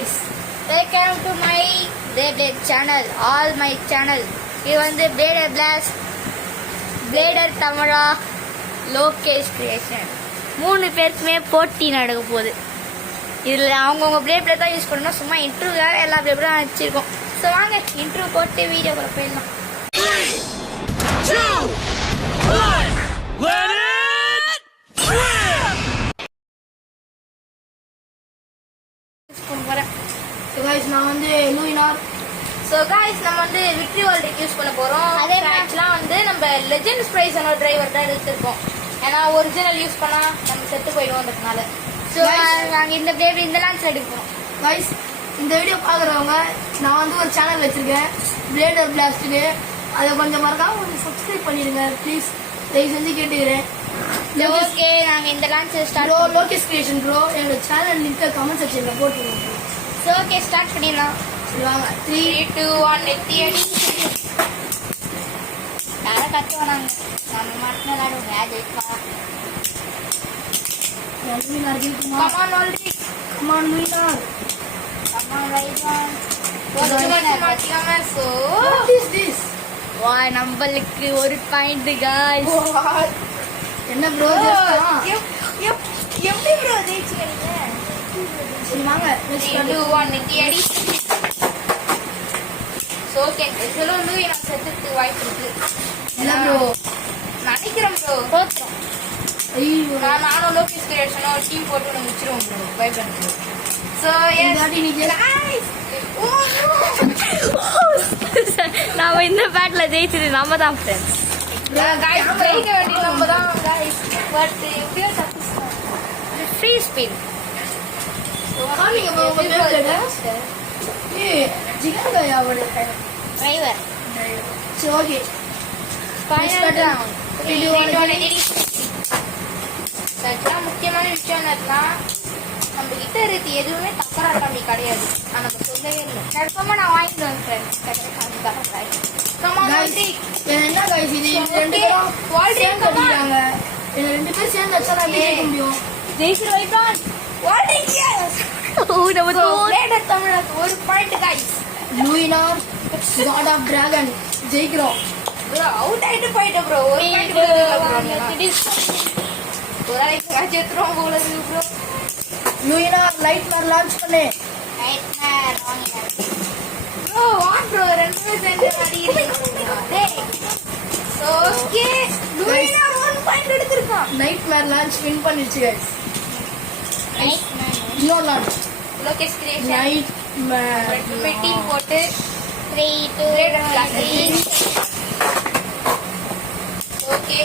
guys, welcome to my Blade channel, all my channel. இது வந்து Blader Blast, Blader Tamara, Lokesh Creation. 3 பேருக்குமே போட்டி நடக்க போகுது. இதில் அவங்கவுங்க Blade தான் யூஸ் பண்ணணும். சும்மா இன்ட்ரோக்காக எல்லா Blade தான் வச்சுருக்கோம். ஸோ வாங்க இன்ட்ரோ போட்டு வீடியோ கூட போயிடலாம். 3, 2, 1, let it rip! நான் வந்து லூயினார். ஸோ காய்ஸ் நம்ம வந்து விக்ட்ரி வேர்ல்டுக்கு யூஸ் பண்ண போகிறோம். அதே மேட்ச்லாம் வந்து நம்ம லெஜெண்ட்ஸ் ப்ரைஸனோட டிரைவர் தான் எடுத்துருக்கோம். ஏன்னா ஒரிஜினல் யூஸ் பண்ணால் நம்ம செத்து போயிடுவோன்றதுனால. ஸோ நாங்கள் இந்த பேபி இந்த லான்ச் எடுக்க போகிறோம். காய்ஸ் இந்த வீடியோ பார்க்குறவங்க நான் வந்து ஒரு சேனல் வச்சுருக்கேன் பிளேடர் பிளாஸ்ட்னு. அதை கொஞ்சம் மறக்காம கொஞ்சம் சப்ஸ்கிரைப் பண்ணிடுங்க ப்ளீஸ், தயவு செஞ்சு கேட்டுக்கிறேன். ஓகே நாங்கள் இந்த launch start bro Lokesh creation bro என்னோட சேனல் லிங்க்கை கமெண்ட் செக்ஷனில் போட்டுருங்க. ஸோ ஓகே ஸ்டார்ட் பண்ணிடலாம். சொல்லுவாங்க 3, 2, 1 நெத்தி அடி. யாரும் கற்றுவோம் நாங்கள் நம்ம மட்டும் விளையாடுவோம். யார் ஜெயிப்பா? லூயினார் ஜெயிக்குமா? Come on already come on Luinor. Come on right on. மாத்திக்காம. So what is this? வா நம்மளுக்கு ஒரு பாயிண்ட் காய்ஸ். என்ன ப்ரோ எப்படி ப்ரோ ஜெயிச்சுக்கிறீங்க? சரி வாங்க let's 3, start. 2, 1 நெத்தி அடி. ஸோ ஓகே இதில் வந்து எனக்கு செத்துக்கு வாய்ப்பு இருக்கு. என்ன ப்ரோ நினைக்கிறேன் ப்ரோ தோற்றுறோம். ஐயோ நானும் லோகேஷ் கிரியேஷனோ டீம் போட்டு நம்ம முடிச்சிருவோம் ப்ரோ. பயப்பட ப்ரோ. ஸோ இந்தாட்டி நீ நாம இந்த பேட்ல ஜெயிச்சது நம்ம தான் ஃப்ரெண்ட்ஸ். ஜெயிக்க வேண்டியது நம்ம தான் गाइस. பட் எப்படியோ தப்பிச்சிட்டோம். Free spin. காமிங்க ப்ரோ உங்க பேர்ல ஏய் ஜிகா யாவட டிரைவர். சரி ஓகே ஃபைனல் ரவுண்ட். 3, 2, 1 இதெல்லாம் முக்கியமான விஷயம் என்னன்னா நம்ம கிட்ட இருக்கு எதுவுமே தப்பராட்டம் அப்படி கிடையாது. ஆனா நம்ம சொல்லவே இல்லை. கன்ஃபார்மா நான் வாங்கிட்டு வந்து ஃப்ரெண்ட்ஸ் என்ன गाइस இது ரெண்டு பேரும் சேர்ந்து அடிக்கிறாங்க. இந்த ரெண்டு பேரும் சேர்ந்து அடிச்சா நான் ஜெயிக்க முடியும். ஜெயிச்சிரு வைப்பான். தமிழக ஒரு point guys. Luinor god of dragon ஜெயிக்கிறோம். ப்ரோ அவுட் ஆயிட்டு போயிட்ட ப்ரோ. ஒரு பாயிண்ட் கொடுத்துருங்க ப்ரோ. ஒரு ஐஸ் காஜேத்ரோம் போல இருக்கு ப்ரோ. லூயினார் லைட்னர் லான்ச் பண்ணு. நைட்மேர் வாங்க ப்ரோ. வான் ப்ரோ ரெண்டு பேரும் சேர்ந்து அடிக்கிறீங்க. டேய் சோ ஓகே லூயினார் 1 பாயிண்ட் எடுத்துட்டான். நைட்மேர் லான்ச் வின் பண்ணிடுச்சு गाइस. நைட்மேர் இன்னொரு லான்ச் லோகேஷ் கிரியேஷன் நைட்மேர் ரெண்டு டீம் போட்டு 3, 2, 1 ஓகே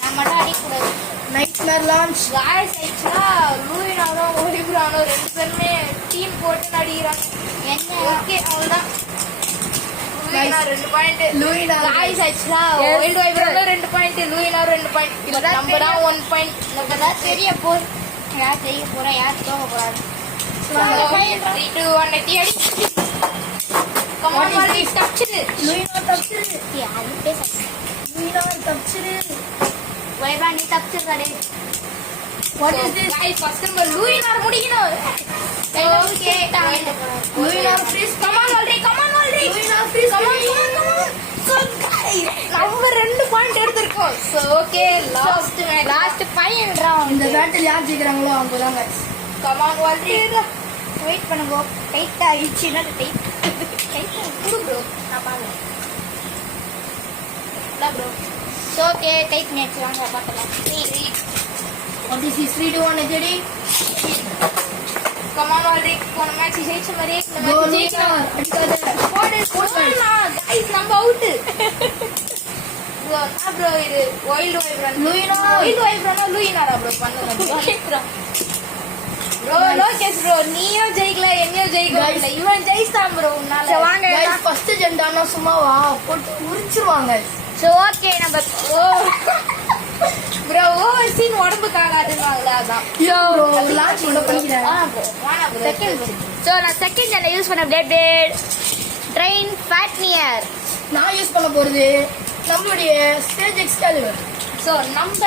நான் மட்டும் அடிக்கூடாது. நைட்மேர் லான்ச் காய்ஸ் ஆயிடுச்சுன்னா லூயினாரும் ஒலிபுரானோ ரெண்டு பேருமே டீம் போட்டு நடிக்கிறாங்க. என்ன ஓகே அவ்வளோதான். லூயினார் 2 பாயிண்ட். லூயினார் காய்ஸ் ஆயிடுச்சுன்னா ஒயில்டு வைப்ரானோ 2 பாயிண்ட், லூயினார் 2 பாயிண்ட். இல்லை நம்ம தான் 1 பாயிண்ட். நம்ம தான் தெரிய போய் யார் செய்ய போறா யார் தோக போறாரு. 3, 2, 1 நெத்தி அடி. கமான் வாலி தப்பிச்சிரு. லூயினார் தப்பிச்சிரு. யாரு பேச லூயினார் தப்பிச்சிரு. வைப்ரா நீ தப்பிச்சிருக்காடே. What is this? Guys first நம்ம லூயினார் முடிக்கணும். Okay Luinor please come on already Luinor please so guys நம்ம 2 பாயிண்ட் எடுத்துறோம். So okay last final round. இந்த பேட்டில் யார் ஜெயிக்கிறாங்களோ அவங்க தான் गाइस. கமான் ஆல்ரெடி வெயிட் பண்ணுங்க. டைட் ஆயிடுச்சுனா டைட் குடு ப்ரோ. நான் பாருங்க டா bro. So okay tight match வாங்க பார்க்கலாம். 3 வாட் இஸ் திஸ் 3 2 1 எடி கமான் ஆல்ரெடி போன மேட்ச் ஜெயிச்ச மாதிரி இந்த கோ மேட்ச் லூயினார் ஜெயிக்கலாம். அடிக்காத गाइस நம்ம அவுட் ப்ரோ. நான் ப்ரோ இது வைல்டு வைப்ரான் லூயினார் லூயினாரா ப்ரோ பண்ணுங்க ப்ரோ. லோகேஷ் ப்ரோ நீயும் ஜெயிக்கல என்னையும் ஜெயிக்கல. இவன் ஜெயிச்சான் ப்ரோ உன்னால. வாங்க गाइस ஃபர்ஸ்ட் ஜெண்டானா சும்மாவா போட்டு உரிச்சிருவாங்க. சோ ஓகே நம்ம ப்ரோ ஓவர் சீன் உடம்புக்கு ஆகாதுன்னாங்களே அதான். ப்ரோ லான்ச் கூட பண்ணிக்கிறேன். செகண்ட் சோ நான் செகண்ட் ஜென்ல யூஸ் பண்ண பிளேட் ட்ரெயின் ஃபேட்னியர். நான் யூஸ் பண்ண போறது நம்மளுடைய ஸ்டேஜ் எக்ஸ்காலிவர். சோ நம்ம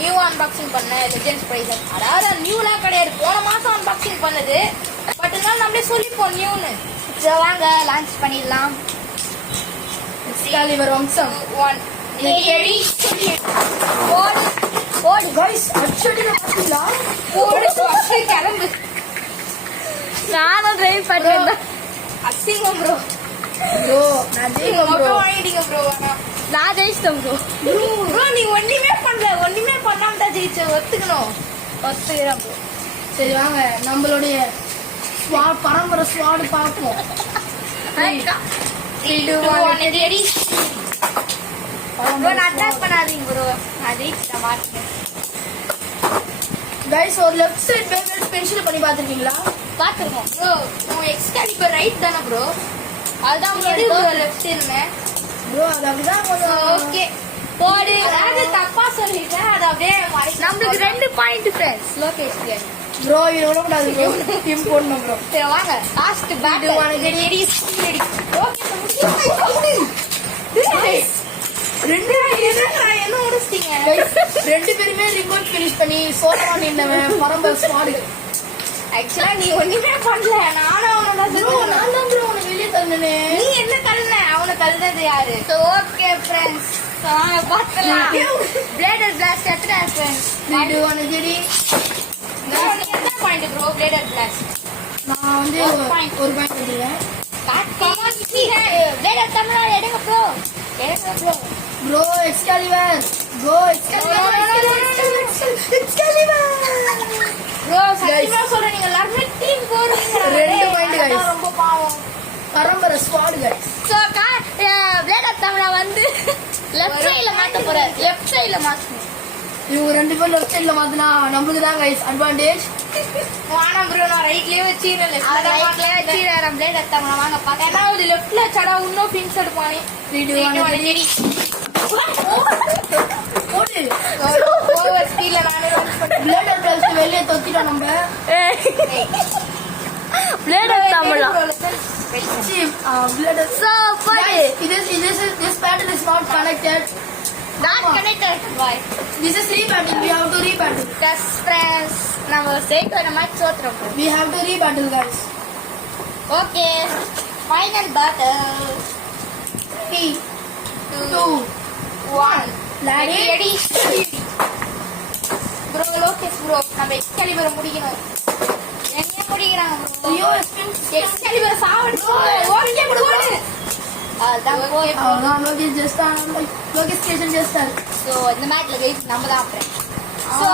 நியூ அன்பாக்சிங் பண்ண லெஜெண்ட்ஸ் பிரைஸ். அதாவது நியூலாம் கிடையாது, போன மாசம் அன்பாக்சிங் பண்ணது. பட் சொல்லிப்போம் நியூன்னு. சரி வாங்க லான்ச் பண்ணிடலாம். எக்ஸ்காலிபர் வம்சம் 1 ரெடி ஓடு ஓடு गाइस அச்சடி பாத்தீங்களா ஓடு ஃபர்ஸ்ட் கிளம்பு. நானும் டிரைவ் பண்ணிருந்தேன். அசிங்கம் ப்ரோ. ப்ரோ நான் ஜெயிக்க ப்ரோ வாங்கிட்டீங்க ப்ரோ. நான் ஜெயிச்சிட்டேன் ப்ரோ. ப்ரோ நீ ஒண்ணுமே பண்ணல. ஒண்ணுமே பண்ணாம தான் ஜெயிச்ச. ஒத்துக்கணும். ஒத்துக்கிறேன் ப்ரோ. சரி வாங்க நம்மளுடைய ஸ்வாட் பரம்பரை ஸ்வாட் பார்ப்போம் 3 2 1 ரெடி. ப்ரோ நான் அட்டாக் பண்ணாதீங்க ப்ரோ. நான் ஜெயிச்சிட்டேன் மாட்டேன். गाइस ஒரு லெஃப்ட் சைடு பேக்கல் ஸ்பெஷல் பண்ணி பாத்துட்டீங்களா? பாத்துருக்கோம் ப்ரோ. உன் எக்ஸ்காலிபர் ரைட் தானே ப்ரோ? அதுதான் எது ப்ரோ லெஃப்ட் இருந்தேன். ப்ரோ அது அப்படிதான் கொஞ்சம் ஓகே போடு. அதாவது தப்பா சொல்லிட்டேன். அது அப்படியே நம்மளுக்கு 2 பாயிண்ட் ஃப்ரெண்ட்ஸ். லோகேஷ்க்கு ப்ரோ இவரோட கூடாது ப்ரோ டீம் போடணும் ப்ரோ. சரி வாங்க last bat ready ready ready. Okay ரெண்டு என்ன முடிச்சிட்டீங்க? ரெண்டு பேருமே ரிமோட் ஃபினிஷ் பண்ணி சோலமா நின்னவன் பரம்பரை ஸ்வாட். ஆக்சுவலா நீ ஒண்ணுமே பண்ணல. நானும் அவனோட ப்ரோ நான் தான் ப்ரோ உன்னை வெளியே தள்ளனே. நீ என்ன கல்லுன? அவனை கல்லுனது யாரு? ஓகே ஃப்ரெண்ட்ஸ் வாங்க பாத்துலாம். பிளேடர் பிளாஸ்ட் எத்தனை ஃப்ரெண்ட்ஸ்? 3 2 1 ரெடி. நீ என்ன பாயிண்ட் ப்ரோ? பிளேடர் பிளாஸ்ட் நான் வந்து ஒரு பாயிண்ட் எடுக்கிறேன். பிளேடர் தமிழா எடுங்க ப்ரோ. எடுங்க bro. Bro Excalibur bro Excalibur bro சத்தியமா சொல்றேன் நீங்க எல்லாரும் டீம் போறீங்க. 2 பாயிண்ட் गाइस. ரொம்ப பாவம். பரம்பரை ஸ்வாட் गाइस. சோ பிளேடர் தமிழா வந்து லெஃப்ட் சைடுல மாத்த போறாரு. லெஃப்ட் சைடுல மாத்தணும். இவங்க ரெண்டு பேரும் லெஃப்ட் சைடுல மாத்தினா நம்மளுக்கு தான் गाइस அட்வான்டேஜ். வானா ப்ரோ நான் ரைட்லயே வச்சிரேன். ரைட்லயே வச்சிரேன். பிளேடர் தமிழா வாங்க பாக்க. ஏன்னா ஒரு லெஃப்ட்ல சடா இன்னும் பின்ஸ் எடுப்பானே. 3 2 1 ரெடி. போடு. ஓவர் ஸ்பீட்ல நானே ரன் பண்ணேன். பிளேடர் பிளஸ் வெளிய தொத்திட்டோம் நம்ம. பிளேடர் தமிழா பிளேடர் சோ போடு. this battle is not connected. not connected boy. This is rebattle. We have to rebattle. Yes friends நம்ம சேட்டோட மேட்ச் தோத்துறோம். We have to rebattle guys. Okay final battle 3 2 1 ready. Bro Lokesh bro நம்ம Excalibur முடிக்கணும். என்ன முடிக்கறாங்க bro? ஐயோ எக்ஸ்காலிபர் சாவடிச்சு. Okay bro. அதான் ஓகே. அவ்வளவுதான் Lokesh just Lokesh station just. So இந்த மேட்ச்ல ஜெயிச்சு நம்ம தான் ஃப்ரெண்ட். சோ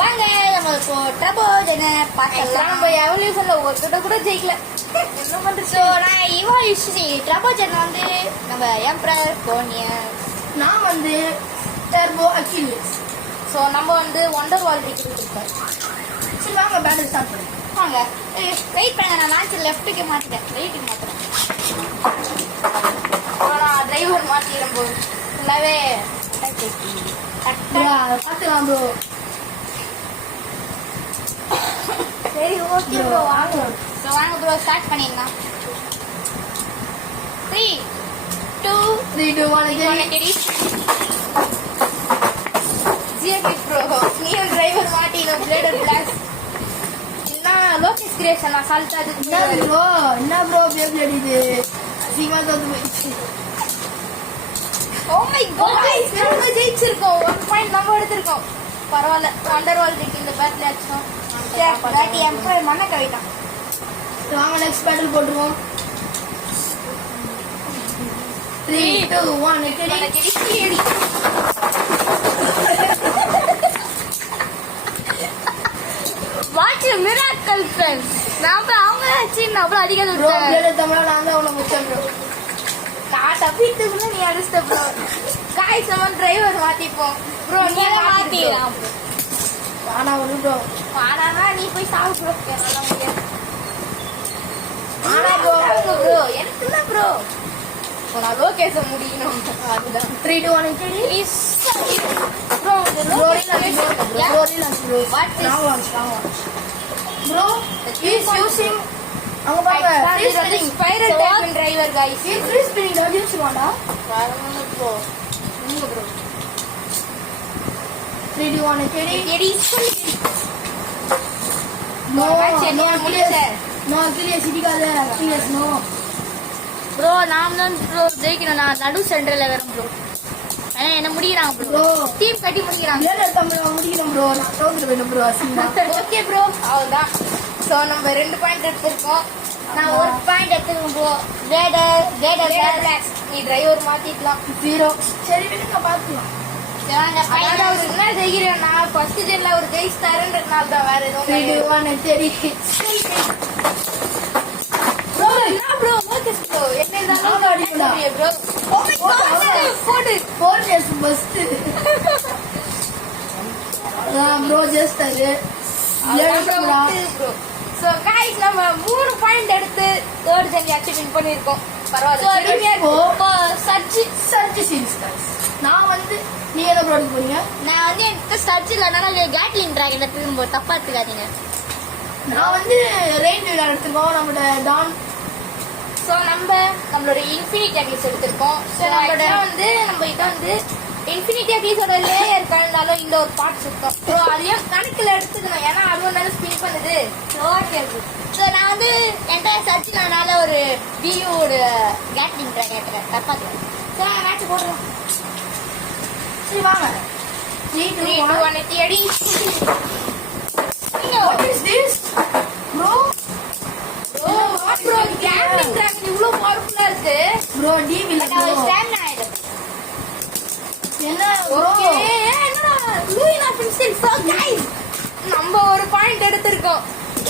வாங்க நம்ம இப்போ ட்ரபிள் என்ன பார்க்கலாம். நம்ம எவல்யூஷன்ல ஒருத்தட கூட ஜெயிக்கல. என்ன பண்றது? சோ நான் இவால்யூஷன் ட்ரபிள் ஜென் வந்து நம்ம எம்பரர் கோனியஸ். நான் வந்து டர்போ அக்கிலிஸ். சோ நம்ம வந்து வண்டர் வால் ரிக்ரூட் இருக்கோம். சரி வாங்க பேட்டில் ஸ்டார்ட் பண்ணுங்க. வாங்க வெயிட் பண்ணுங்க. நான் மேட்ச் லெஃப்ட்டுக்கு மாத்திட்டேன். ரைட்டுக்கு மாத்துறேன். நான் டிரைவர் மாத்திறேன் ப்ரோ. ஃபுல்லாவே ப்ரோ பாத்துக்கலாம் ப்ரோ. சரி ஓகே ப்ரோ வாங்க. சோ வாங்க ப்ரோ ஸ்டார்ட் பண்ணிடலாம். 3 2 3 2 1 ரெடி. ஜிஎஃப் ப்ரோ நீ டிரைவர் மாட்டின பிளேடர் பிளாஸ். என்ன லோகேஷ் கிரியேஷன் அசால்ட்டா அது. என்ன ப்ரோ பேப்ளேட் இது சீமா தந்து போயிடுச்சு. ஓ மை காட் நம்ம ஜெயிச்சிருக்கோம். 1 பாயிண்ட் நம்ம எடுத்திருக்கோம். பரவாயில்ல. வண்டர் வால் இருக்கு இந்த பேட்டில் ஆச்சும். ராட்டி எம்பரர் மண்ண கவிட்டான். வாங்க நெக்ஸ்ட் பேட்டில் போட்டுருவோம். 3 2 1 ரெடி. Watch miracle friends. நாம அவங்க வச்சு நம்மள அடிக்காத ப்ரோ பிளேடர் தமிழா நான் தான் அவனை முச்சேன் ப்ரோ. தப்பிட்டுக்குள்ள நீ அடிச்சிட்ட ப்ரோ. காய்ஸ் நம்ம டிரைவர் மாத்திப்போம் ப்ரோ. நீ மாத்திடலாம் ப்ரோ. ஆனா ஒரு ப்ரோ ஆனா நீ போய் சாவு ப்ரோ. ஆனா ப்ரோ ப்ரோ எனக்கு என்ன ப்ரோ? நான் லோகேஷ முடியணும். அதுதான் 3 2 1 ready. Bro bro relax bro. What is- Now launch. Bro, he is using அவங்க பாருங்க free spinning. Spiral type driver guys. He free spinning தான் யூஸ் பண்ணுவாடா. வரணும் ப்ரோ. நீங்க bro 3 2 1 ready. Ready. No match என்ன முடியல. நான் கீழே சிட்டிக்காத கீழே ஸ்னோ ப்ரோ நான் தான் ப்ரோ ஜெயிக்கணும். நான் நடு சென்டர்ல வரேன் ப்ரோ. ஆனா என்ன முடிக்கிறாங்க ப்ரோ. ப்ரோ டீம் கட்டி முடிக்கிறாங்க. பிளேடர் தமிழ் முடிக்கணும் ப்ரோ. நான் தோத்துட்டு போயிடும் ப்ரோ அசிங்கமா. ஓகே ப்ரோ அவ்வளோதான். ஸோ நம்ம 2 பாயிண்ட் எடுத்திருக்கோம். நான் 1 பாயிண்ட் எடுத்துக்கணும் ப்ரோ. பிளேடர் நீ டிரைவர் மாத்திக்கலாம். 0. சரி விடுங்க பார்த்துக்கலாம். அதாவது அவர் என்ன செய்கிறேன் நான் ஃபர்ஸ்ட் ஜென்ல அவர் ஜெயிச்சிட்டாருன்றதுனால தான் வேற எதுவும் 3 2 1 சரி. ப்ரோ என்ன ப்ரோ ஓகே ப்ரோ என்ன இருந்தாலும் அடிக்கலாம் ப்ரோ. ஓ மை காட் போடு 4 இயர்ஸ் பஸ்ட். ப்ரோ ஜஸ்ட் அது ப்ரோ. ஸோ கைஸ் நம்ம 3 பாயிண்ட் எடுத்து தேர்ட் ஜென் அச்சீவ் வின் பண்ணியிருக்கோம். பரவாயில்ல. சர்ச் சீரிஸ் நான் வந்து நீ என்ன ப்ரோ எடுக்க போறீங்க? நான் வந்து எனக்கு சர்ச் இல்லைனால கேட்லின் டிராகன் எடுத்துக்கும் தப்பா எடுத்துக்காதீங்க. நான் வந்து ரெயின் வீலர் எடுத்துக்கோம். நம்மளோட டான். ஸோ நம்மளோட இன்ஃபினிட்டி அக்லீஸ் எடுத்திருக்கோம். ஸோ நம்ம கிட்ட வந்து இன்ஃபினிட்டி அக்லீஸோட லேயர் கலந்தாலும் இந்த ஒரு பார்ட்ஸ் இருக்கும். ஸோ அதையும் கணக்கில் எடுத்துக்கணும். ஏன்னா அது ஒன்று ஸ்பின் பண்ணுது. ஓகே ஸோ நான் வந்து என்கிட்ட சர்ச் இல்லைனால ஒரு டியூட கேட்லின் டிராகன் எடுத்துக்கிறேன். தப்பா தெரியும். ஸோ நான் மேட்ச் போடுறோம். சரி வாங்க. 3 2 1 எடி. What is this? Bro? Bro Catlin dragon இவ்ளோ பவர்ஃபுல்லா இருக்கு. Bro DB இல்ல அது bro. ஸ்டாமினா ஆயிடும். என்ன bro? ஓகே என்னடா லூயினா பின்ஸ்டில். ஸோ கைஸ் நம்ம ஒரு பாயிண்ட் எடுத்திருக்கோம்.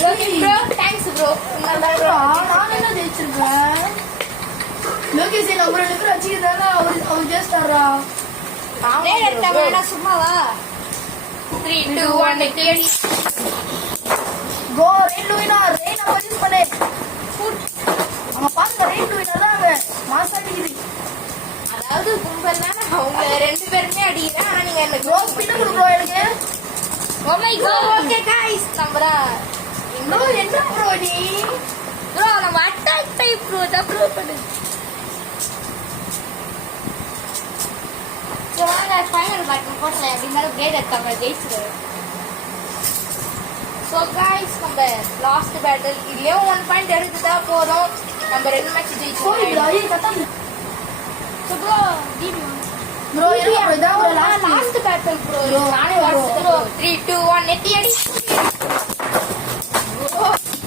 Okay bro thanks bro. bro, நான் என்ன ஜெயிச்சிருக்கேன்? லோகேஷ் நம்ம ரெண்டு பேரும் அடிச்சிட்டாங்க. அவர் ஜஸ்ட் ஆறா. டேய் எடுத்தவனா சும்மாவா? 3 2 1 எடி. Bro ரெயின் லூயினா ரெயின் அப்ப யூஸ் பண்ணு. நம்ம பாருங்க ரெயின் லூயினா தான் அங்க மாஸ் அடிக்குது. அதாவது கும்பல்னா அவங்க 2 பேருமே அடிக்கிறாங்க. ஆனா நீங்க என்ன ப்ரோ ஸ்பின் கொடு ப்ரோ எனக்கு. Oh my god. Okay guys நம்மடா ப்ரோ என்ன ப்ரோ நீ? ப்ரோ நம்ம அட்டாக் டைப் ப்ரோ தான் ப்ரோ பண்ணு. ஸோ வாங்க ஃபைனல் பேட்டில் போட்டல அப்படின்னாலும் கிரேட் எடுத்தாங்க ஜெயிச்சிருவாரு. ஸோ கைஸ் நம்ம லாஸ்ட் பேட்டில் இதுலேயும் 1 பாயிண்ட் எடுத்துட்டா போதும். நம்ம 2 மேட்ச் போய் ஜெயிச்சிருவோம். ப்ரோ ஐய கட்டாம. ஸோ ப்ரோ டிவி ப்ரோ என்ன ப்ரோ இதான் bro last last battle bro. Bro, நானே bro. வாட்ஸ் ப்ரோ 3 2 1 நெத்தி அடி.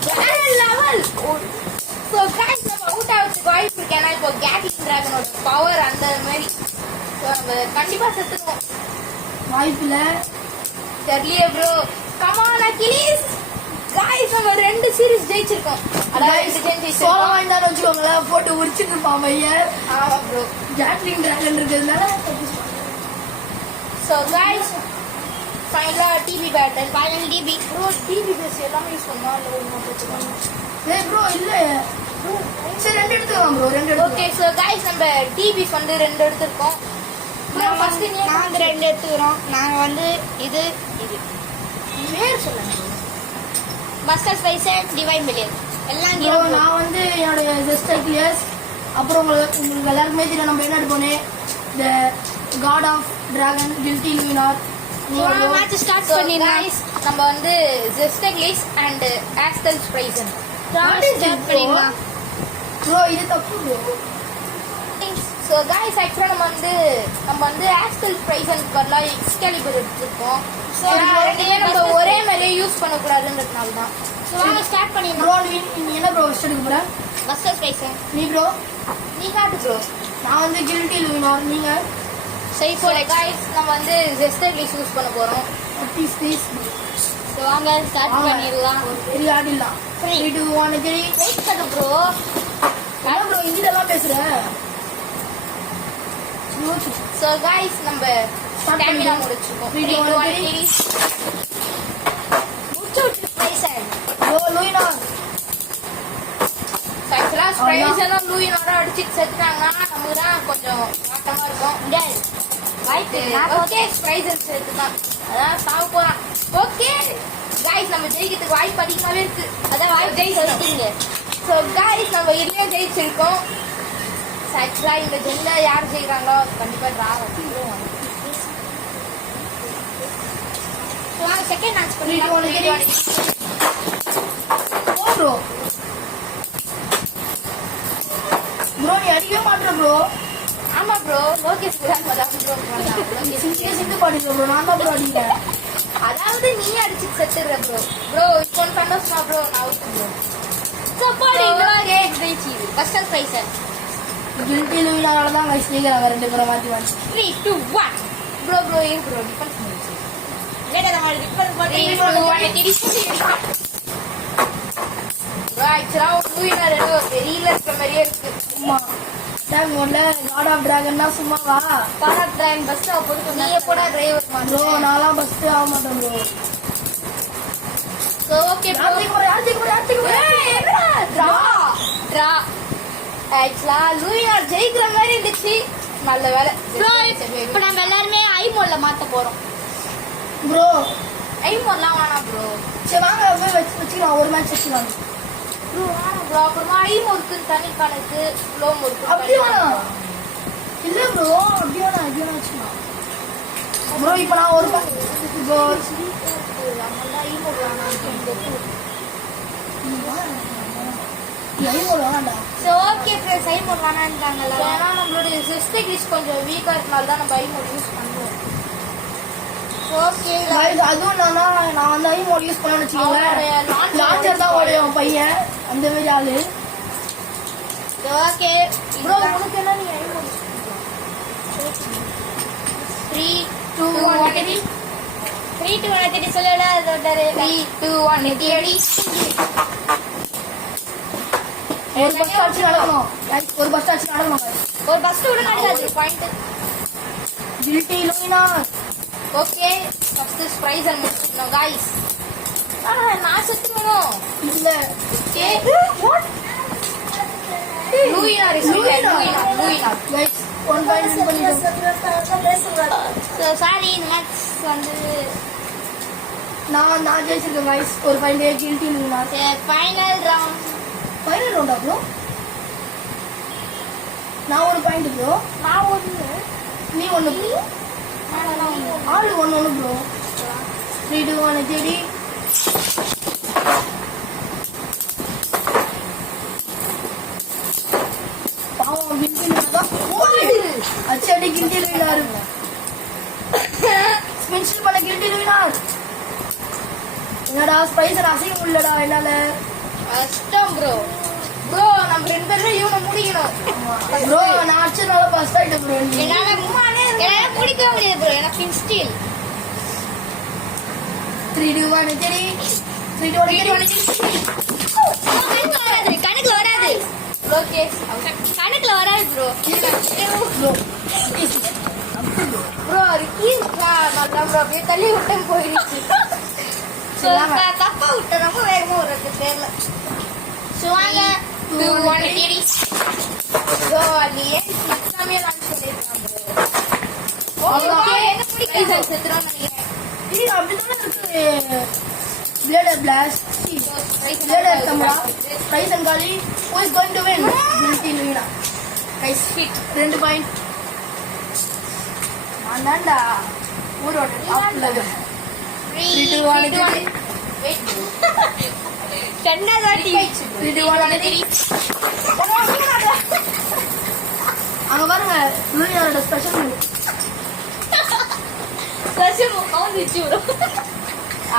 வேற லெவல். ஸோ கைஸ் நம்ம அவுட் ஆகிறதுக்கு வாய்ப்பு இருக்கு. ஏன்னா இப்போ கேட்லின் டிராகனோட பவர் அந்த மாதிரி. ஸோ நம்ம கண்டிப்பா செத்துருவோம். வாய்ப்பில்ல. தெரியலையே ப்ரோ. கமான் அகிலிஸ். கைஸ் நம்ம 2 சீரிஸ் ஜெயிச்சிருக்கோம். அதாவது 2 ஜென் சோலோ ஜெயிச்சிருக்கோம். வாய்ந்தான்னு வச்சுக்கோங்களேன். போட்டு உரிச்சிட்டு இருப்பான் பையன். ஆமா ப்ரோ. ஜாக்லின் டிராகன் இருக்கிறதுனால. ஸோ கைஸ் ஃபைனலாக TV battle final DB bro. DB base எல்லாமே யூஸ் பண்ணா இல்லை ஒரு மாதிரி வச்சுக்கோங்க. ஏய் ப்ரோ இல்ல. சரி 2 எடுத்துக்கலாம் ப்ரோ 2 எடுத்து. ஓகே ஸோ கைஸ் நம்ம டிபிஸ் வந்து 2 எடுத்திருக்கோம். ஃபர்ஸ்ட் நாங்க 2 எடுத்துக்கிறோம். நாங்க வந்து இது பேர் சொல்லுங்க. மஸ்டர் ஸ்பைஸ் டிவைன் மில்லியன் எல்லாம் ப்ரோ நான் வந்து என்னோட ஜஸ்ட் கிளியர்ஸ். அப்புறம் உங்களுக்கு எல்லாருக்குமே தெரியும் நம்ம என்ன எடுப்போனே. The god of dragon guilty Luinor. Match start பண்ணிடலாம். நம்ம வந்து ஜெஸ்டக்லிஸ் அண்ட் ஆஸ்டல் ஸ்ப்ரைசன் ஸ்டார்ட் பண்ணிடலாம். ப்ரோ இது தப்பு ப்ரோ. ஸோ கைஸ் ஆக்சுவலாக நம்ம வந்து ஆஸ்டல் ஸ்ப்ரைசனுக்கு பதிலாக எக்ஸ்கலிபர் எடுத்துருக்கோம். ஸோ நம்ம ஒரே மாதிரியே யூஸ் பண்ணக்கூடாதுன்றதுனால தான். ஸோ வாங்க ஸ்டார்ட் பண்ணிடலாம். ப்ரோ நீ என்ன ப்ரோ ஃபர்ஸ்ட் எடுக்க போற? Mustard Spigen. நீ ப்ரோ? நீ காட்டு ப்ரோ. நான் வந்து கில்டி லூயினார். நீங்க? சரி ஸோ கைஸ் நம்ம வந்து ஜெஸ்டக்லிஸ் யூஸ் பண்ண போகிறோம். ப்ளீஸ். ஸோ வாங்க ஸ்டார்ட் பண்ணிடலாம். பெரிய ஆடிடலாம். 3 2 1 3. வெயிட் பண்ணு ப்ரோ. என்ன ப்ரோ இங்கிலெல்லாம் பேசுற? ஸோ கைஸ் நம்ம ஸ்டாமினா முடிச்சிருக்கோம். 3 2 1 முடிச்சு விட்டு ஸ்பைசன். ப்ரோ லூயினார். ஆக்சுவலாக ஸ்ப்ரைசனும் லூயினோட அடிச்சுட்டு செத்துட்டாங்கன்னா நமக்கு தான் கொஞ்சம் மாட்டமாக இருக்கும். வாய்ப்பு ஓகே ஸ்ப்ரைசன் செத்துதான். அதான் சாக போகிறான். ஓகே கைஸ் நம்ம ஜெயிக்கிறதுக்கு வாய்ப்பு அதிகமாகவே இருக்கு. அதான் வாய்ப்பு ஜெயிச்சிருக்கீங்க. ஸோ கைஸ் நம்ம இதுலேயும் ஜெயிச்சிருக்கோம். ஆக்சுவலாக இந்த ஜென்ல யார் ஜெயிக்கிறாங்களோ கண்டிப்பாக ட்ரா வந்துடும். செகண்ட் மேட்ச் பண்ணிடலாம். ப்ரோ சிந்திக்கவே மாட்டேன் ப்ரோ. ஆமா ப்ரோ, லோகேஷ் தான் ப்ரோ சிந்து பாடுங்க ப்ரோ. நான் தான் ப்ரோ அடிக்கிறேன். அதாவது நீ அடிச்சு செத்துடுற ப்ரோ. ப்ரோ இப்போ சந்தோஷமா ப்ரோ நான் அவுட் ப்ரோ. சப்பாடி ஓகே ஜெயிச்சி. ஃபர்ஸ்ட் பிரைஸ் கில்ட்டி லூயினால தான் கைஸ் நீங்க ரெண்டு பேரும் மாத்தி மாத்தி. 3 2 1 ப்ரோ ஏன் ப்ரோ டிஃபென்ஸ் பண்ணிச்சு. லேட்டா நம்ம டிஃபென்ஸ் போட்டு 3 2 1 டிடிசி ப்ரோ ஆக்சுவலா லூயினா ஏதோ வெளியில இருக்க மாதிரியே இருக்கு. சும்மா டேக் மோட்ல காட் ஆஃப் டிராகன்னா சும்மாவா? பாரா டிரைன் பஸ் போட்டு நீ எப்போடா டிரைவர் ப்ரோ மாதிரி. நான்லாம் ஃபர்ஸ்ட் ஆக மாட்டேன் ப்ரோ. So okay bro. யாருக்கு ட்ரா ஆக்சுவலா லூயினா ஜெயிக்கிற மாதிரி இருந்துச்சு. நல்ல வேலை ப்ரோ. இப்போ நம்ம எல்லாருமே ஐ மோட்ல மாத்த போறோம். ப்ரோ ஐ மோட்லாம் வேணாம் ப்ரோ. சரி வாங்க போய் வச்சுக்கலாம். ஒரு மேட்ச் வச்சுக்கலாம் ப்ரோ வேணாம் ப்ரோ. அப்புறமா ஐ மோட்க்கு தனி கணக்கு, ஸ்லோ மோட்க்கு அப்படி வேணாம். இல்ல ப்ரோ அப்படி வேணாம் வச்சுக்கலாம் ப்ரோ. இப்போ நான் ஒரு இப்போ ஐ மோட் வேணாம். வேணாண்டா. சோ ஓகே ஃப்ரெண்ட்ஸ், ஐ மோட் வேணான்றாங்கல்ல. ஏன்னா நம்மளுடைய சிஸ்டர் கிளிஸ் கொஞ்சம் வீக்கா இருக்கனால தான் நம்ம ஐ மோட் யூஸ் பண்றோம். ஓகே Guys, அதுவும் நான் வந்து ஐ மோட் யூஸ் பண்ணேன்னு வச்சுக்கோங்களேன். லான்ச்சர் தான் உடையும் பையன். அந்த மாதிரி ஆளு. ஓகே ப்ரோ உனக்கு என்ன நீ ஐ மோட் 3 2 1 அடி. 3 2 1 அடி சொல்லல. அதோட 3 2 1 அடி. ஒரு பஸ் ஆச்சு நடக்கணும். ஒரு பஸ் ஆச்சு நடக்கணும். ஒரு பஸ் கூட நடக்காது point. Guilty Luinor. Okay first prize and guys. நான் சுத்துறோம். இல்ல okay what Luinor Luinor guys 1 point பண்ணிட்டோம். சோ சாரி இந்த மேட்ச் வந்து நான் ஜெயிச்சிருக்கேன் गाइस. ஒரு point guilty Luinor. Final round. Final ரவுண்டா ப்ரோ? நான் ஒரு பாயிண்ட் ப்ரோ. நான் ஒன்னு நீ ஒன்னு ப்ரோ. ஆளு ஒன்னு ப்ரோ. 3 2 1 தேடி. பாவம் கில்ட்டி லூயினா. அச்சடி கில்ட்டி லூயினா. ஸ்பெஷல் பண்ண கில்ட்டி லூயினா. என்னடா ஸ்பைஸ் அசைய முடியலடா என்னால. கஷ்டம் ப்ரோ. நம்ம ரெண்டு பேரும் இவனை முடிக்கணும். ப்ரோ நான் அடிச்சதுனால ஃபர்ஸ்ட் ஆயிட்டேன் ப்ரோ. என்னால முடிக்கவே முடியாது ப்ரோ. எனக்கு ஃபின் ஸ்டீல் 3 2 1 தேடி. 3 2 1 தேடி. கணக்குல வராது லோகேஷ். கணக்குல வராது ப்ரோ. ப்ரோ ப்ரோ ரிக்கீஸ் நல்லா ப்ரோ அப்படியே தள்ளி விட்டேன் போயிடுச்சு. தப்பா விட்டேன். ரொம்ப வேகமா ஒரு பேர்ல. ஸோ வாங்க 2 1 தேடி. ஸோ அது ஏன் எக்ஸாமே நான் சொல்லியிருக்காங்க. ஓகே என்ன பிடிக்கும் செத்துறோம் நினைக்கிறேன். இது அப்படிதானே இருக்கு. Blader blast. பிளேடர் தம்ரா. பிரைஸ் அண்ட் காலி. who is going to win? Guilty Luinor. Guys hit 2 point. அண்ணாண்டா ஊரோட டாப்ல 3 2 1 வெயிட். ரெண்டாவது வாட்டி 3 2 1 தேடி. அங்க பாருங்க லூயினாவோட ஸ்பெஷல் மூவ். ஸ்பெஷல் கவுந்துச்சு ப்ரோ.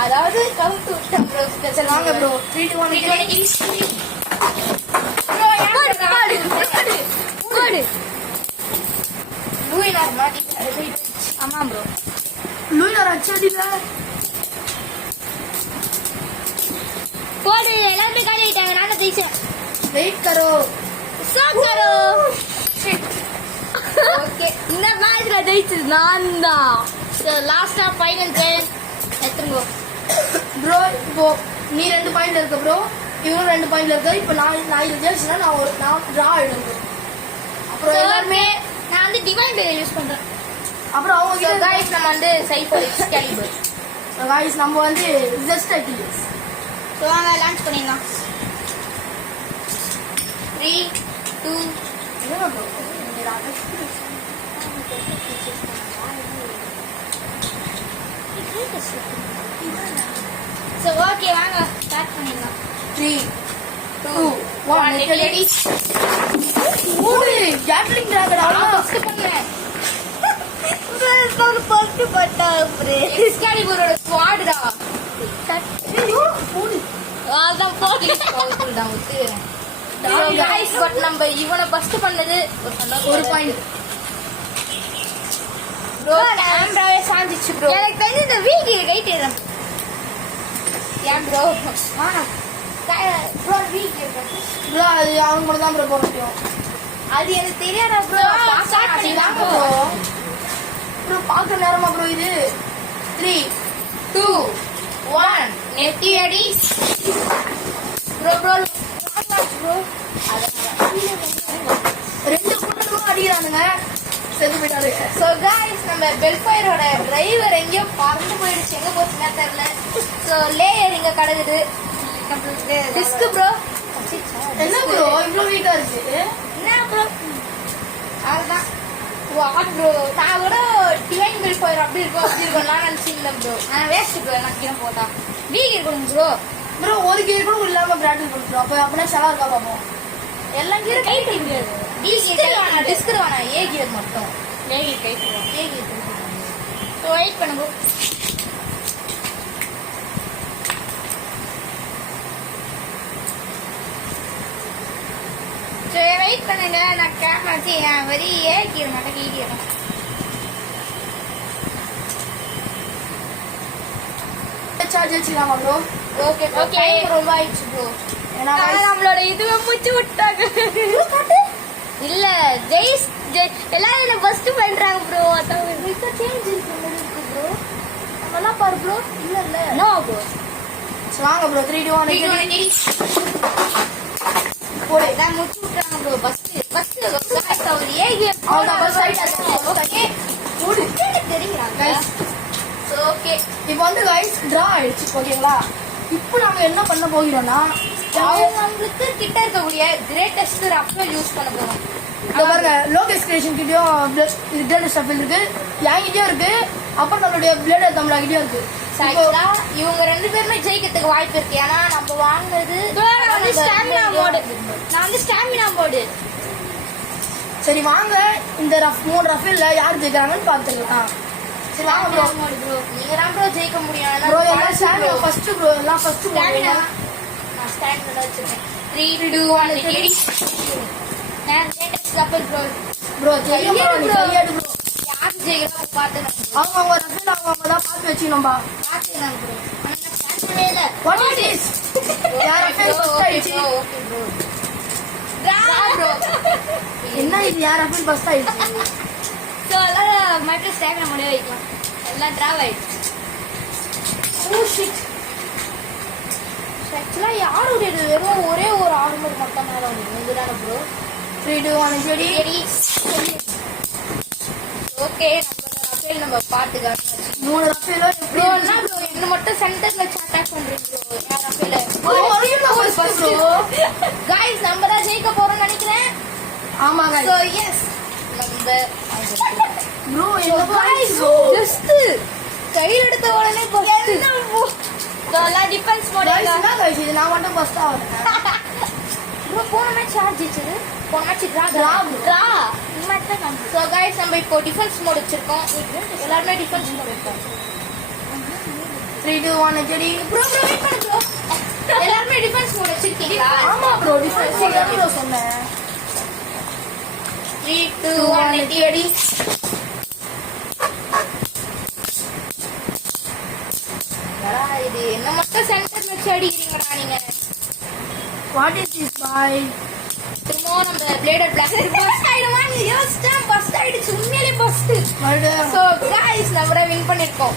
அதாவது கவுண்ட் விட்டேன் ப்ரோ. ஸ்பெஷல் வாங்க ப்ரோ 3 2 1 தேடி. ப்ரோ கோடு லூயினா மாட்டி. ஆமா ப்ரோ. லூயினா அச்சடில கோடு எல்லாமே காலி ஆயிட்டாங்க. நானும் ஜெயிச்சேன். வெயிட் கரோ. சாக்கரோ. ஓகே இந்த மேட்ச்ல ஜெயிச்சது நான் தான். லாஸ்டா ஃபைனல் கேம் எத்துங்க ப்ரோ. இப்போ நீ 2 பாயிண்ட் இருக்க ப்ரோ. இவனும் 2 பாயிண்ட்ல இருக்க. இப்போ நான் இது ஜெயிச்சேன்னா நான் டிரா ஆயிடுங்க. அப்புறம் எல்லாருமே நான் வந்து டிவைன் பேர் யூஸ் பண்றேன். அப்புறம் அவங்க So கிட்ட guys நம்ம வந்து சைஃபர் எக்ஸ்கேலிபர். So guys நம்ம வந்து ஜஸ்ட் அட்டிஸ். ஸோ வாங்க லான்ச் பண்ணிடலாம். 3 2 என்ன ப்ரோ? ஸோ ஓகே வாங்க ஸ்டார்ட் பண்ணிடலாம். 3 2 1 ரெடி. மூணு கேட்லிங் டிராகன் அவ்வளோ ஃபர்ஸ்ட் பண்ணேன் ஃபர்ஸ்ட் பட்டா எக்ஸ்காலிபரோட ஸ்வாட்டா மூணு அதான் போலீஸ் பவர்ஃபுல் தான் ஒத்துக்கிறேன் गाइस பட் நம்ம இவனை ஃபர்ஸ்ட் பண்ணது ஒரு சந்தோஷம் ஒரு பாயிண்ட் ப்ரோ கேமராவே சாஞ்சிச்சு ப்ரோ எனக்கு தெரிஞ்சு இந்த வீக் ரைட் ஏறேன் ஏன் ப்ரோ ப்ரோ வீக் ப்ரோ அது அவங்க மட்டும் தான் ப்ரோ போட முடியும் அது எனக்கு தெரியாதா ப்ரோ ஸ்டார்ட் பண்ணிடலாம் ப்ரோ ப்ரோ ப்ரோ பார்க்க நேரமா ப்ரோ இது 3 2 1 நெட்டி அடி ப்ரோ ப்ரோ ப்ரோ ரெண்டு கூட்டமும் அடிக்கிறானுங்க செத்து போயிட்டாரு சோ गाइस நம்ம பெல்ஃபயரோட டிரைவர் எங்கயோ பறந்து போயிடுச்சு எங்க போச்சுன்னா தெரியல சோ லேயர் இங்க கடக்குது டிஸ்க் ப்ரோ என்ன ப்ரோ இவ்வளோ வீக்கா இருக்கு என்ன ப்ரோ அதுதான் வாட் ப்ரோ நான் கூட டிவைன் பெல்ஃபயர் அப்படி இருக்கும் நான் நினைச்சிருந்தேன் ப்ரோ நான் வேஸ்ட் ப்ரோ நான் கீழே போட்டா வீக் இருக்கணும் ப்ரோ ப்ரோ ஒரு கீர் கூட இல்லாம பிராண்டில் கொடுத்துரும் அப்போ அப்படின்னா செலவு இருக்கா பார்ப்போம் எல்லாம் கீழே கை தெரியாது டிஸ்க் வேணாம் ஏ கியர் மட்டும் ஏ கியர் கை ஏ கியர் ஸோ வெயிட் பண்ணுங்க சரி வெயிட் பண்ணுங்க நான் கேமரா வச்சு நான் வெறி ஏ கியர் மட்டும் கீ கியர் சார்ஜ் வச்சுக்கலாமா ப்ரோ ஓகே ஓகே ரொம்ப ஆயிடுச்சு ப்ரோ ஏன்னா நம்மளோட இதுவே முச்சு விட்டாங்க இல்ல ஜெய்ஸ் எல்லாரும் என்ன ஃபர்ஸ்ட் பண்றாங்க ப்ரோ அதான் மிக்க சேஞ்ச் இருக்கு ப்ரோ நம்மலாம் பாரு ப்ரோ இல்ல இல்ல நோ ப்ரோ வாங்க ப்ரோ 3 2 1 போடு நான் முச்சு விட்டாங்க ப்ரோ ஃபர்ஸ்ட் गाइस அவர் ஏகே அவங்க பஸ் ஆயிட்டாங்க ஓகே போடு தெரியுமா Guys. சோ ஓகே இப்போ வந்து கைஸ் டிரா ஆயிடுச்சு ஓகேங்களா இப்போ நாங்க என்ன பண்ண போகிறோம்னா நம்மளுக்கு கிட்ட இருக்கக்கூடிய கிரேட்டஸ்ட் ரஃபல் யூஸ் பண்ண போறோம் இங்க பாருங்க லோகேஷ் கிரியேஷன் கிட்டயும் பிளேட் ஸ்டஃபில் இருக்கு என்கிட்டயும் இருக்கு அப்புறம் நம்மளுடைய பிளேட் தமிழா கிட்டயும் இருக்கு சரிங்களா இவங்க ரெண்டு பேருமே ஜெயிக்கிறதுக்கு வாய்ப்பு இருக்கு ஏன்னா நம்ம வாங்குறது ஸ்டாமினா மோடு சரி வாங்க இந்த மூணு ரஃபில்ல யார் ஜெயிக்கிறாங்கன்னு பார்த்துக்கலாம் சரி வாங்க ப்ரோ நீங்க தான் ப்ரோ ஜெயிக்க முடியும் ப்ரோ எல்லாம் ஸ்டாமினா ஃபர்ஸ்ட் ப்ரோ எல்லாம் ஃபர்ஸ்ட் ஸ்டாமினா நான் ஸ்டாமினா வச்சிருக்கேன் 3 2 1 ரெடி நான் லேட்டஸ்ட் கப்பல் ப்ரோ ப்ரோ ஜெயிக்க ப்ரோ சரியாடு ப்ரோ யார் ஜெயிக்கிறா பாத்து அவங்க ரஃபில் அவங்க தான் பார்த்து வச்சுக்கணும்பா பாத்துக்கலாம் ப்ரோ ஆனா ஸ்டாமினா இல்ல வாட் இஸ் திஸ் யார் ரஃபில் ஃபர்ஸ்ட் ஆயிடுச்சு ஓகே ப்ரோ ப்ரோ என்ன இது யார் ரஃபில் ஃபர்ஸ்ட் ஆயிடுச்சு சோ எல்லாம் மட்டும் ஸ்டாமினா முடிய வைக்கலாம் எல்லாம் டிராவ் ஆயிடுச்சு ஓ ஷிட் ஆக்சுவலா யாருடைய வெறும் ஒரே ஒரு ஆர்மர் மட்டும் மேல வந்து இதுதான ப்ரோ 3 2 1 ரெடி ரெடி ஓகே நம்ம பாத்துக்கலாம் மூணு ரஃபிலோ எப்படி ப்ரோ என்ன ப்ரோ என்ன மட்டும் சென்டர்ல அட்டாக் பண்றீங்க ப்ரோ யார் ரஃபேல ஃபர்ஸ்ட் ப்ரோ गाइस நம்ம தான் ஜெயிக்க போறோம்னு நினைக்கிறேன் ஆமா சோ गाइस எஸ் நம்ம ப்ரோ என்ன गाइस ஜஸ்ட் கையில எடுத்த உடனே ஃபர்ஸ்ட் இதெல்லாம் டிஃபென்ஸ் गाइस மோட் என்ன गाइस இது நான் மட்டும் ஃபர்ஸ்ட் ஆவறேன் ப்ரோ போன மேட்ச் யார் ஜெயிச்சது போன மேட்ச் Draw. டிரா இந்த மேட்ச் தான் காமிச்சு சோ गाइस நம்ம இப்போ டிஃபென்ஸ் மோட் வச்சிருக்கோம் எல்லாரும் டிஃபென்ஸ் மோட் இருக்கோம் 3 2 1 ரெடி ப்ரோ வெயிட் பண்ணு ப்ரோ எல்லாரும் டிஃபென்ஸ் மோட் வச்சிருக்கீங்களா ஆமா ப்ரோ டிஃபரன்ஸ் தான் ப்ரோ சொன்னேன் 3 2 1 ரெடி இது என்ன மட்டும் சென்டர் வச்சு அடிக்கிறீங்கடா நீங்க வாட் இஸ் திஸ் பாய் திரும்ப நம்ம பிளேடர் பிளாக் ஃபர்ஸ்ட் ஆயிடுமா நீ யோசிச்சா ஃபர்ஸ்ட் ஆயிடுச்சு உண்மையிலே ஃபர்ஸ்ட் மறுபடியும் சோ गाइस நம்ம வின் பண்ணிருக்கோம்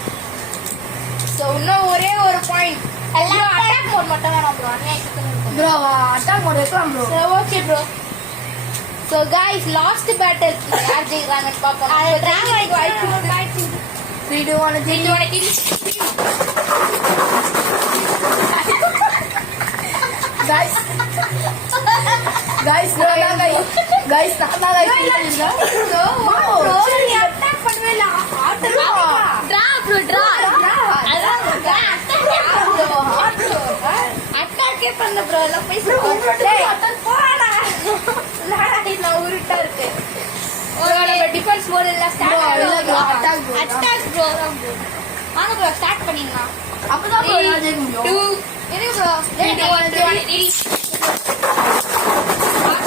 சோ இன்னும் ஒரே ஒரு பாயிண்ட் எல்லாம் அட்டாக் மோட் மட்டும் வேணாம் ப்ரோ அநியாயத்துக்கு இருக்கும் ப்ரோ அட்டாக் மோட் வைக்கலாம் bro so okay bro so guys last battle யார் ஜெயிக்கிறாங்கன்னு பாப்போம் அது டிராகனுக்கு வாய்ப்பு 3 2 1 ரெடி गाइस गाइस நான் गाइस நான் ப்ரோ நீ அட்டாக் பண்ணவே இல்ல டிரா ப்ரோ டிரா அட்டாக்கே பண்ண ப்ரோ எல்லாம் போய் போடா நான் உருட்டா இருக்கு நம்ம டிஃபென்ஸ் மோட் இல்ல Bro, இல்ல bro, attack bro. Attack bro வாங்க ப்ரோ ஸ்டார்ட் பண்ணிடலாம் அப்பதான் bro எல்லாம் ஜெயிக்க முடியும். இரு bro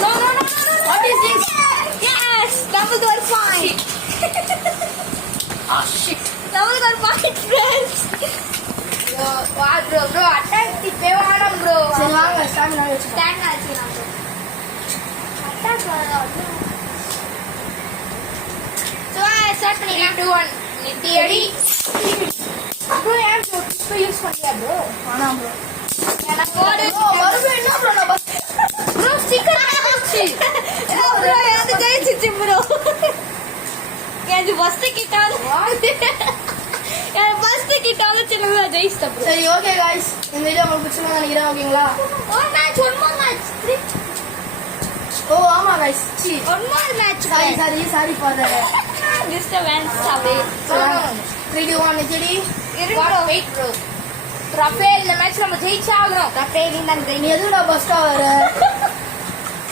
No. What is this? Yes, Dumbledore point. Ah, shit. Dumbledore point, friends. Bro, attack the Pevanam, bro. சரி வாங்க ஸ்டாமினா வச்சுக்கலாம். Stand ஆச்சுனா bro. Attack வரணும். So, start பண்ணிடலாம். 2 1 நித்தி அடி. Bro, ஏன் இப்போ யூஸ் பண்ணியா bro? வேணாம் bro. எனக்கு ஓடு. Bro, மறுபடியும் என்ன bro நான் பஸ் Bro, sticker ஆச்சு. bro, அது ஜெயிச்சிச்சு bro. அது ஃபர்ஸ்ட் கிட்டால. எனக்கு ஃபர்ஸ்ட் கிட்டால சின்னதா ஜெயிச்சிட்ட bro. சரி ஓகே गाइस இந்த வீடியோ உங்களுக்கு பிடிச்சிருந்தா நினைக்கிறேன் ஓகேங்களா? One match. ஓ ஆமா गाइस சி One more match. Sorry for the Disturbance away. 3 2 1 நிச்சயடி Wait bro. ரஃபேல் இந்த மேட்ச் நம்ம ஜெயிச்சாகணும். ரஃபேல் இந்த நீ எதுடா பஸ்டா வர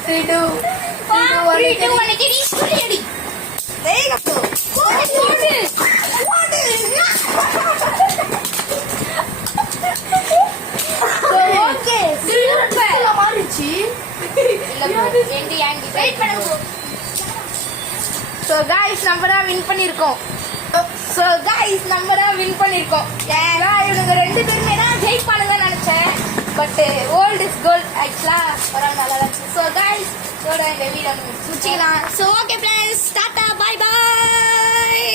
3 2 1 நித்தி அடி. வேகம் bro. ஓடு. ஓகே திரும்ப மாறிச்சு இல்ல bro. எங்க ஆங்கி வெயிட் பண்ணுங்க bro. So guys நம்ம தான் வின் பண்ணிருக்கோம். ஏன்னா இவனுங்க ரெண்டு பேருமே தான் ஜெயிப்பானுங்கன்னு நினைச்சேன். பட் ஓல்ட் இஸ் கோல்ட் ஆக்சுவலா பரவாயில்ல நல்லா இருந்துச்சு. ஸோ கைஸ் இதோட இந்த வீடியோ முடிச்சுக்கலாம். So okay friends tata bye bye.